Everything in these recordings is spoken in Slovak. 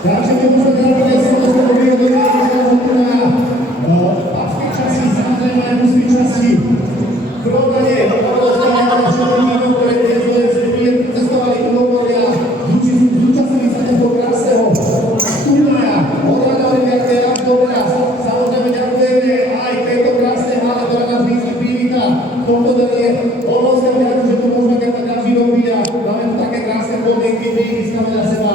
Takže my môžeme gratulať sa do toho výhodného na packé časy, samozrejme aj mužské časy. V prvom rade odovzdáme na všetkým týmom, ktoré dnes cestovali do okolia, zúčastnili sa toho krásneho turnaja, odhľadali nejaké až do teraz. Samozrejme ďakujeme aj tejto krásnej hale, ktorá nás vždy privíta. V tomto dane obrovská vďaka, že tu môžeme každý robiť a máme tu také krásne podmienky, vychystáme na seba.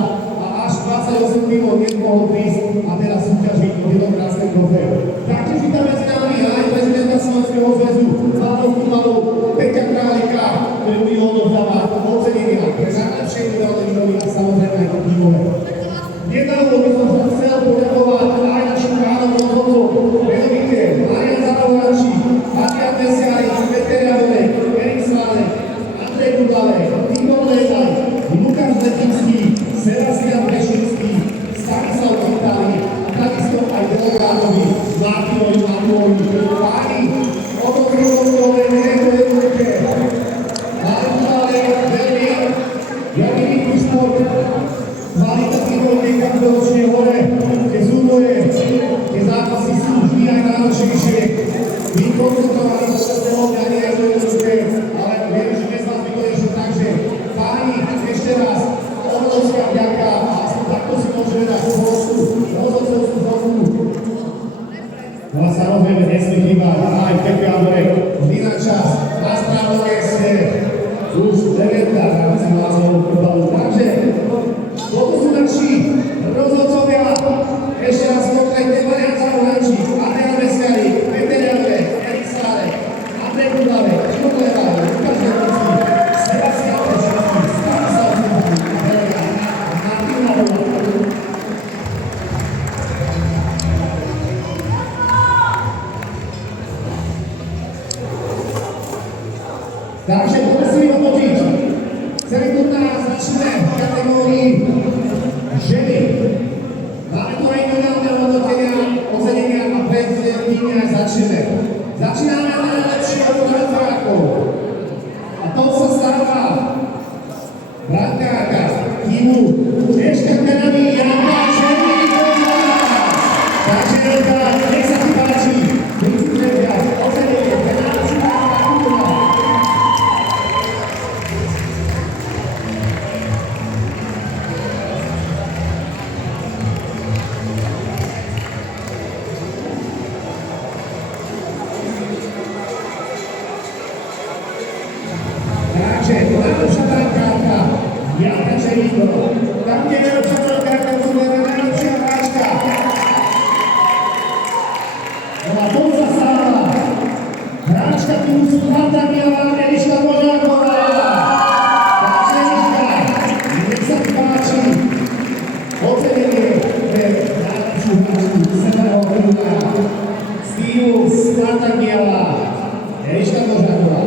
28 tímov nemohol prísť a teraz súťažiť o tieto krásne trofeje. Taktiež vítame s nami aj prezidenta Slovenského zväzu Zlatou futbalu Peťa Králika, ktorý bude odovzdávať ocenenia pre najlepšie individuálne výkony a samozrejme aj tímové. Nedávno by som sa chcel poďakovať aj našim pánom rozhodcom, menovite Marian Zarováči, Marian Mesiari, Peter Javovek, Erik Slávek, Andrej Budalek, Tibor Lézaj, Lukáš Letinský, Sebastian Bešinský, Stanislav Vitali a takisto aj delegátovi Martinovi Matulovi. Páni, odovzdávame nejako jednoduché. Martinale, veľmi, Janiný šport, kvalitatívne niekam doročne hore, tie súboje, tie zápasy sú vždy aj najlepšie. My koncentrovaní do časného dňa nie je to jednoduché, ale viem, že dnes vás vykonečne tak, že páni, ešte raz, obrovská vďaka a takto si môžeme dať spoločnú rozhodcovskú zónu. No a samozrejme nesmí chýbať aj Peťo Jandorek, vždy na čas, na správnom mieste, už 9. v rámci mládežného futbalu. Takže toto sú naši rozhodcovia, ešte raz konkrétne Marian Zarováči, Adrian Mesiari, Peter Javovek, Erik Slávek, Andrej Budalek, Tibor Lézaj, Lukáš Letinský, Sebastian Bešinský, Stanislav Vitali. Takže poďme si vyhodnotiť. Celý turnaj začneme v kategórii ženy. Máme tu aj individuálne hodnotenia, ocenenia a prezidentky aj začneme. Začíname na najlepšieho brankářov. A to sa stáva brankárka týmu Dneška Kanady Janka Červíková. Takže Janka, nech sa ti páči. Vycúdenia, ocenenie, penálci na Janková. Takže najlepšia brankárka Janka Červíková. Tam, kde najlepšia brankárka, to bude najlepšia hráčka. No a to sa stáva hráčka týmu Sparta Biela Eliška Božáková. Takže Eliška, nech sa ti páči ocenenie pre najlepšiu hráčku severného turnaja z týmu Sparta Biela Eliška Božáková.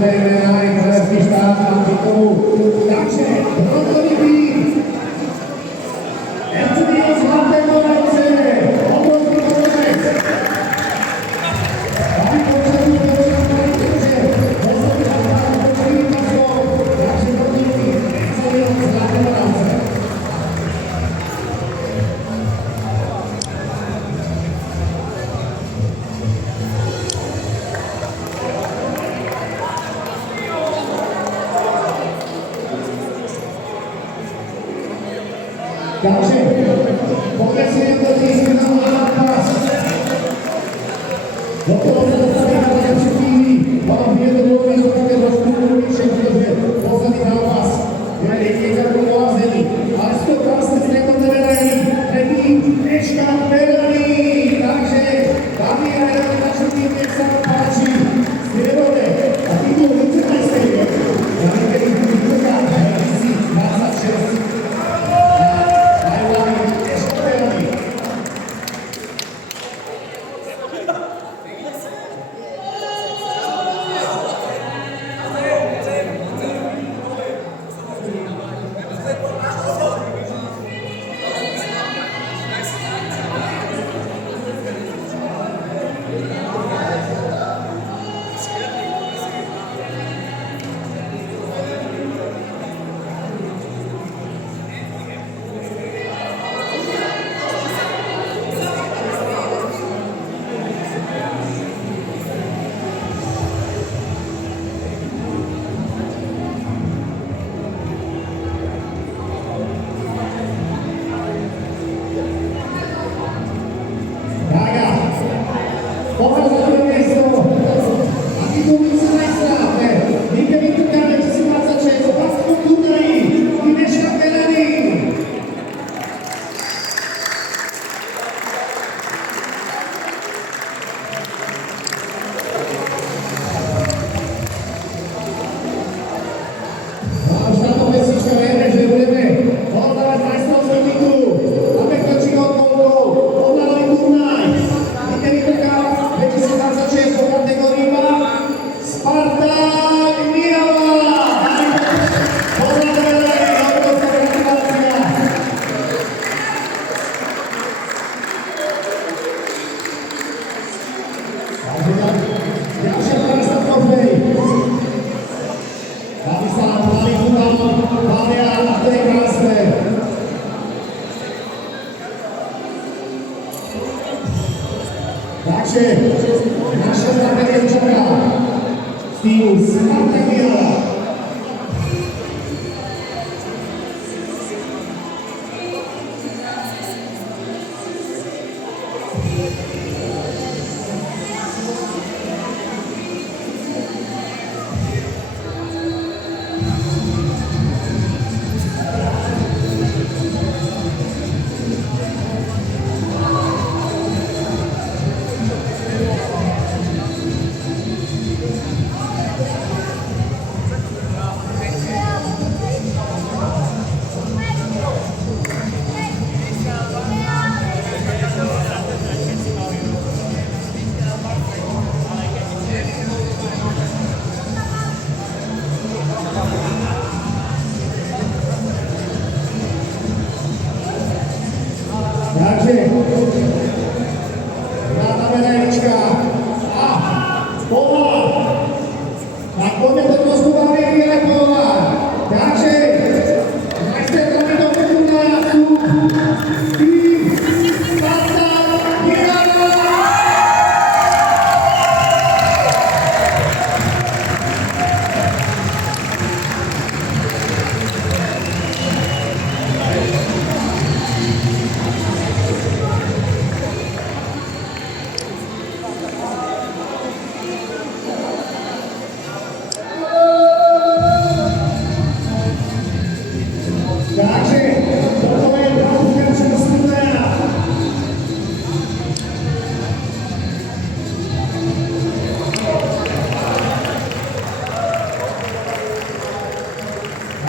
samozrejme aj krajský štát a tomu. Takže, bronzový tým. FCDO Zlaté Moravce, obrovský konec. Pani Početú, takže, bronzový zápas, početný pasov, takže bronzový tým, FCDO Zlaté Moravce. Takže, poďme si jednotný finálny zápas. Do toho sa dostaneme na lepšie týmy. Mám jednoduché zotáke trošku uľúbičie, pretože posledný zápas je niekako o zemi. Ale sú to krásne stretnuté medaily. Tretí Eška Perani. Takže, Daniel Perani, naši tým, nech sa vám páči. Strieborné. A titul vicemajsterie. Na niekedy vytvoká 2026. Takže naša zlatá dievčatá z týmu Spartak Biela. Takže, zlatá medailička a Pola. Tak poďme to trošku baviť aj Pola. Takže, majsterkami do turnaja sú tým Spartak Biela.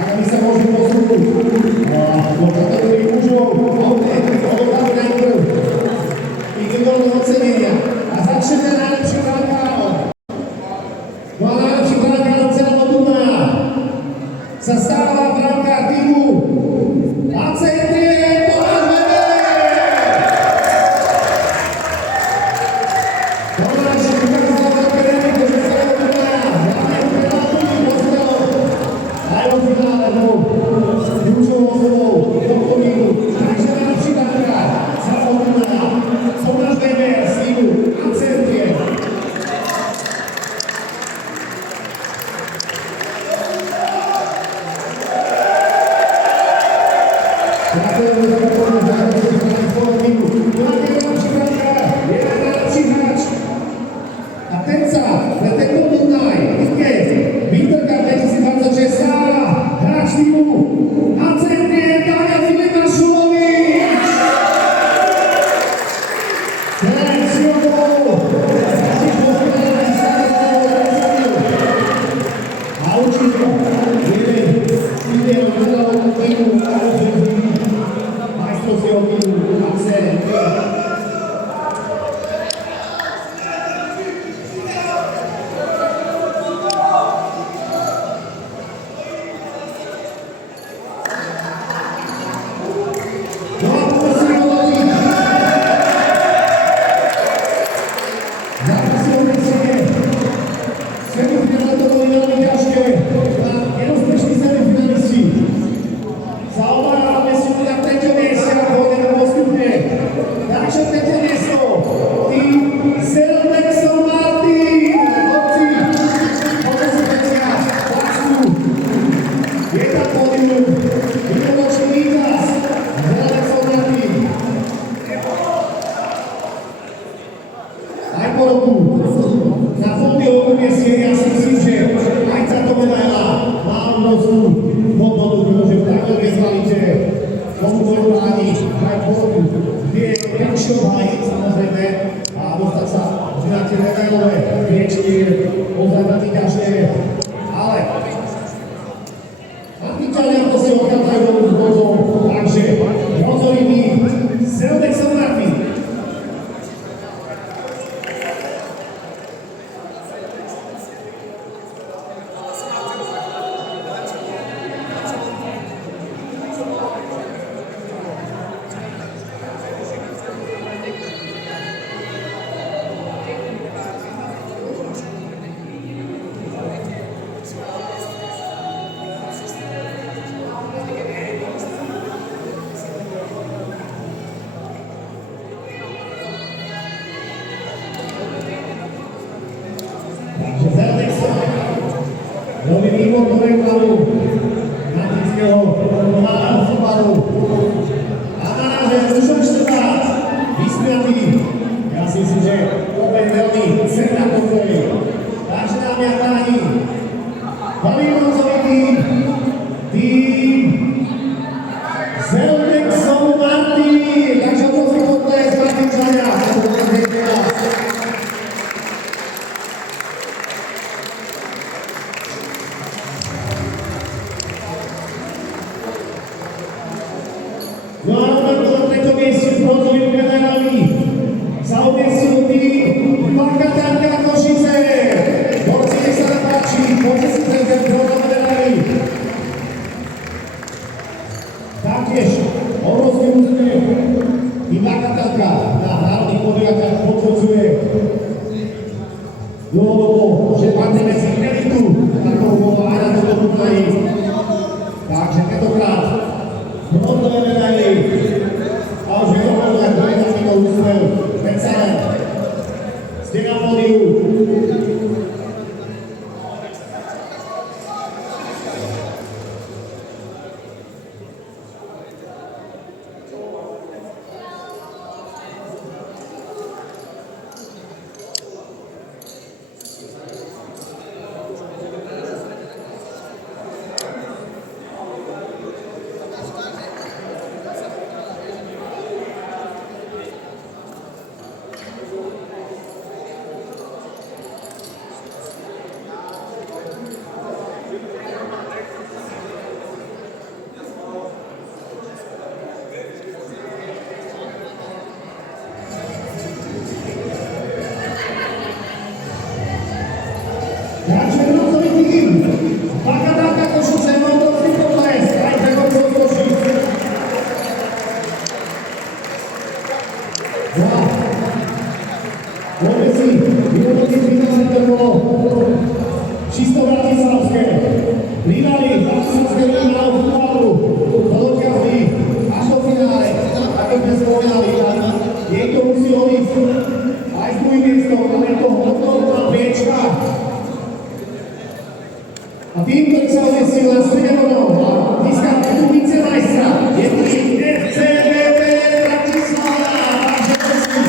Aby sa môžu posunúť do kategórii mužov, odovzdáme najprv individuálne ocenenia a začneme najlepším brankárov. No a najlepším brankárov po roku na pódium umiestnenie, ja si myslím, že aj táto medaila má obrovskú hodnotu, pretože v takovej kvalite tomu bojování aj pôvodu vie lepšie obhájiť samozrejme a dostať sa na tie medailové priečky je ozaj veľmi ťažké, ale Antičania to si odchádzajú do zbozov, takže rozhodný Zeldexon Martin. Takže Zeldexon robí výbornú reklamu Matického pohárového fotbalu. A na náze Dušan Štrbák, vysmiatý. Ja si myslím, že opäť veľmi cenná pokoji. Takže dámy a páni, veľmi bronzový tým Zeldexon Martin. Takže prosím potlesk Martinčania. No a na treťom mieste s bronzovými medailami sa umiestnil tým Makatárka Košice. Borci, nech sa nám páči, poďte si prezrieť bronzové medaily. Taktiež obrovský úspech tým Makatárka na národných podujatiach potvrdzuje dlhodobo, že patrí medzi elitu, ako bolo aj na tomto turnaji. Takže tentokrát bronzové medaily a už vyhovoril aj dojnačníkov úspev. Predsa len ste na pódiu. Takže bronzový tým Makatárka Košice, obrovský potlesk, aj pre Borcov z Košíc. Poďme si vyhodnotiť finálne bolo čisto bratislavské. Rivali bratislavské regionálneho futbalu dotiahli až do finále. Ako sme spomínali, niekto musí odísť aj s druhým miestom, ale je to hodnotná priečka. A tým, ktorý sa umiestnil na striebornom a získal titul vicemajstra, je tým FCBB Bratislava. Takže prosím.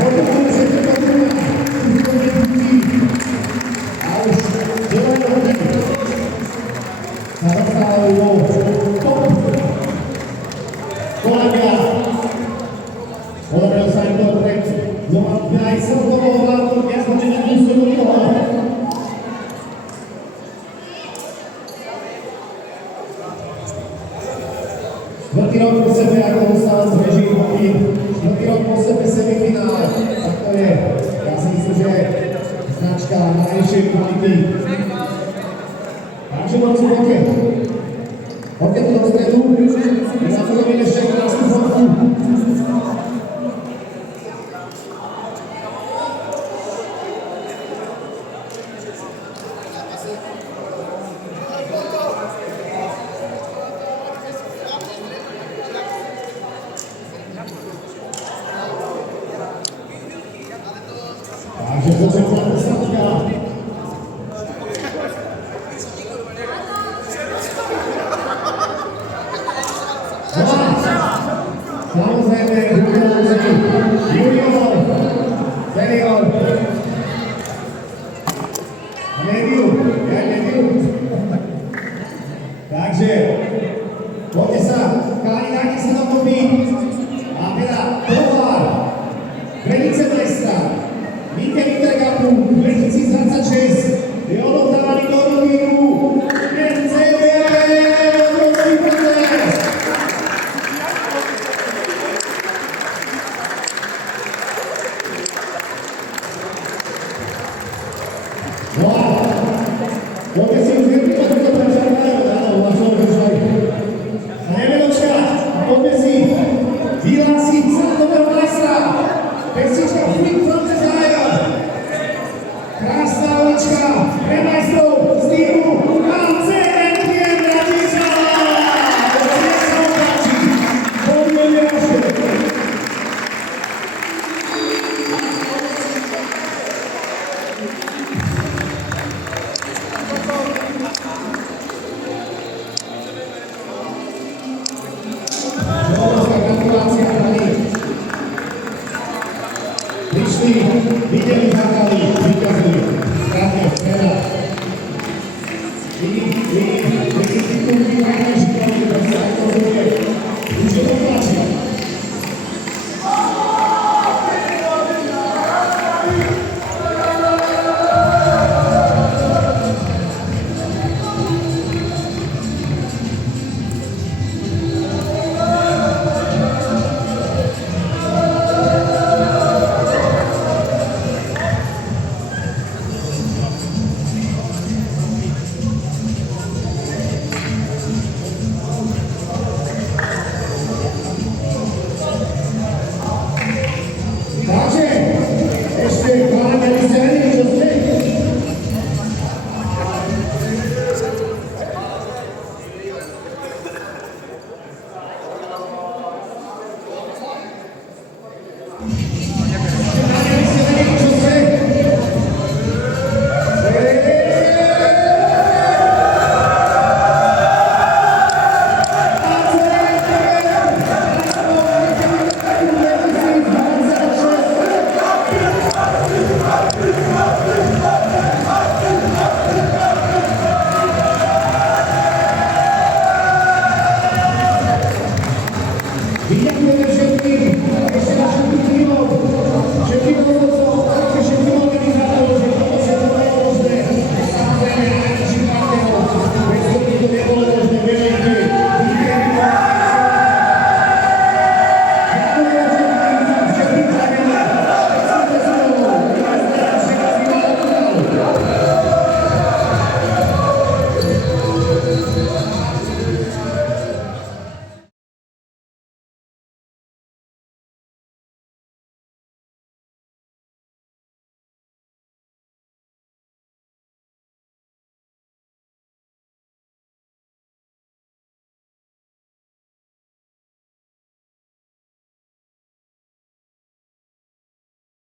Poďme sa tento turnaj. A už zelené hodiny sa dostávajú do top kolega. Odobrel sa im to pred aj celkovou hlavou jasnočená úslednú toho. Štvrtý rok po sebe, ako dostávam z režii hockey, štvrtý rok po sebe semifinále. Tak to je, ja si myslím, že značka najvyššej kvality. Takže borci, poďte. Poďte tu do stredu, my nám urobíme ešte krásnu fotku. Takže početná posádka. Samozrejme, druhé Senior. Neviu. Takže, poďte sa, chalani, dajte sa dokopy. A teda, tovar, Krenice Mesta, Mikel Intergapu, 2026, je odovzdávaný do rovíru, NCB, obrovský potles. No a poďte si už jednu toto prečernajú, áno, vašou vyšľaj. A neviem dočkať, poďme si vyhlásiť celkového majstra. Pesnička Flip from the Fire. Krásna očka pre majstrov z týmu ACNPM Bratislava. Nech sa vám páči. Poďme ďalšie. Obrovská gratulácia, Dani. Prišli, videli, zahrali, vyťazili. Krátne, streda. Vy tu vyhráte životy, tak sa aj to bude. Už je to tlačí. Takže, ešte chalani, aby ste vedeli, čo ste?